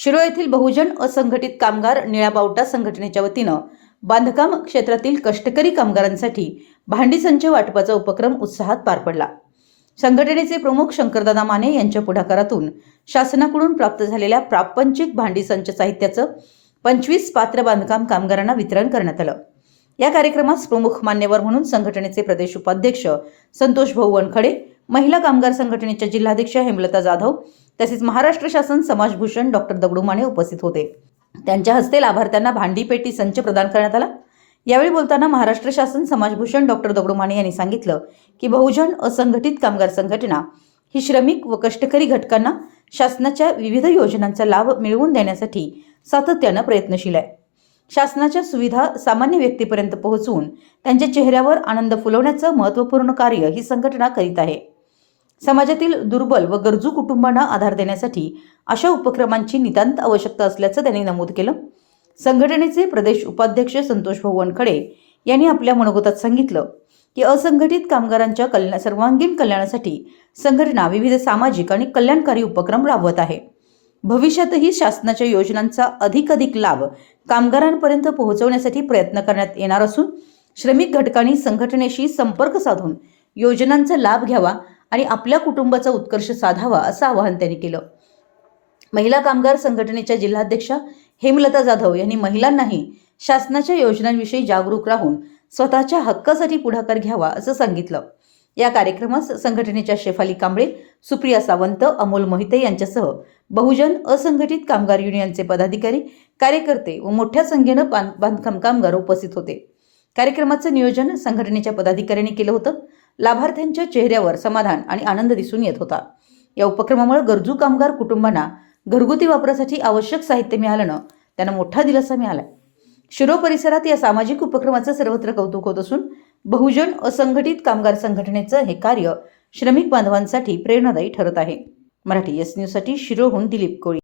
शिरोळ येथील बहुजन असंघटित कामगार निळा बावटा संघटनेच्या वतीनं बांधकाम क्षेत्रातील कष्टकरी कामगारांसाठी भांडी संच वाटपाचा उपक्रम उत्साहात पार पडला। संघटनेचे प्रमुख शंकरदादा माने यांच्या पुढाकारातून शासनाकडून प्राप्त झालेल्या प्रापंचिक भांडी संच साहित्याचं 25 पात्र बांधकाम कामगारांना वितरण करण्यात आलं। या कार्यक्रमास प्रमुख मान्यवर म्हणून संघटनेचे प्रदेश उपाध्यक्ष संतोष भाऊ वनखडे, महिला कामगार संघटनेच्या जिल्हाध्यक्ष हेमलता जाधव तसेच महाराष्ट्र शासन समाजभूषण डॉक्टर दगडू माने उपस्थित होते। त्यांच्या हस्ते लाभार्थ्यांना भांडी पेटी संच प्रदान करण्यात आला। यावेळी बोलताना महाराष्ट्र शासन समाजभूषण डॉक्टर दगडू माने यांनी सांगितलं की बहुजन असंघटित कामगार संघटना ही श्रमिक व कष्टकरी घटकांना शासनाच्या विविध योजनांचा लाभ मिळवून देण्यासाठी सातत्यानं प्रयत्नशील आहे। शासनाच्या सुविधा सामान्य व्यक्तीपर्यंत पोहोचवून त्यांच्या चेहऱ्यावर आनंद फुलवण्याचं महत्त्वपूर्ण कार्य ही संघटना करीत आहे। समाजातील दुर्बल व गरजू कुटुंबांना आधार देण्यासाठी अशा उपक्रमांची नितांत आवश्यकता असल्याचं त्यांनी नमूद केलं। संघटनेचे प्रदेश उपाध्यक्ष संतोष भाऊ वनखडे यांनी आपल्या मनोगतात सांगितलं की असंघटित कामगारांच्या सर्वांगीण कल्याणासाठी संघटना विविध सामाजिक आणि कल्याणकारी उपक्रम राबवत आहे। भविष्यातही शासनाच्या योजनांचा अधिकाधिक लाभ कामगारांपर्यंत पोहोचवण्यासाठी प्रयत्न करण्यात येणार असून श्रमिक घटकांनी संघटनेशी संपर्क साधून योजनांचा लाभ घ्यावा आणि आपल्या कुटुंबाचा उत्कर्ष साधावा असं आवाहन त्यांनी केलं। महिला कामगार संघटनेच्या जिल्हाध्यक्षा हेमलता जाधव यांनी महिलांनाही शासनाच्या योजनांविषयी जागरूक राहून स्वतःच्या हक्कासाठी पुढाकार घ्यावा असं सांगितलं। या कार्यक्रमास संघटनेच्या शेफाली कांबळे, सुप्रिया सावंत, अमोल मोहिते यांच्यासह बहुजन असंघटित कामगार युनियनचे पदाधिकारी, कार्यकर्ते व मोठ्या संख्येनं बांधकाम कामगार उपस्थित होते। कार्यक्रमाचं नियोजन संघटनेच्या पदाधिकाऱ्यांनी केलं होतं। लाभार्थ्यांच्या चेहऱ्यावर समाधान आणि आनंद दिसून येत होता। या उपक्रमामुळे गरजू कामगार कुटुंबांना घरगुती वापरासाठी आवश्यक साहित्य मिळाल्यानं त्यांना मोठा दिलासा मिळाला। शिरोळ परिसरात या सामाजिक उपक्रमाचं सर्वत्र कौतुक होत असून बहुजन असंघटित कामगार संघटनेचं हे कार्य श्रमिक बांधवांसाठी प्रेरणादायी ठरत आहे। मराठी एस न्यूजसाठी शिरोळहून दिलीप कोळी।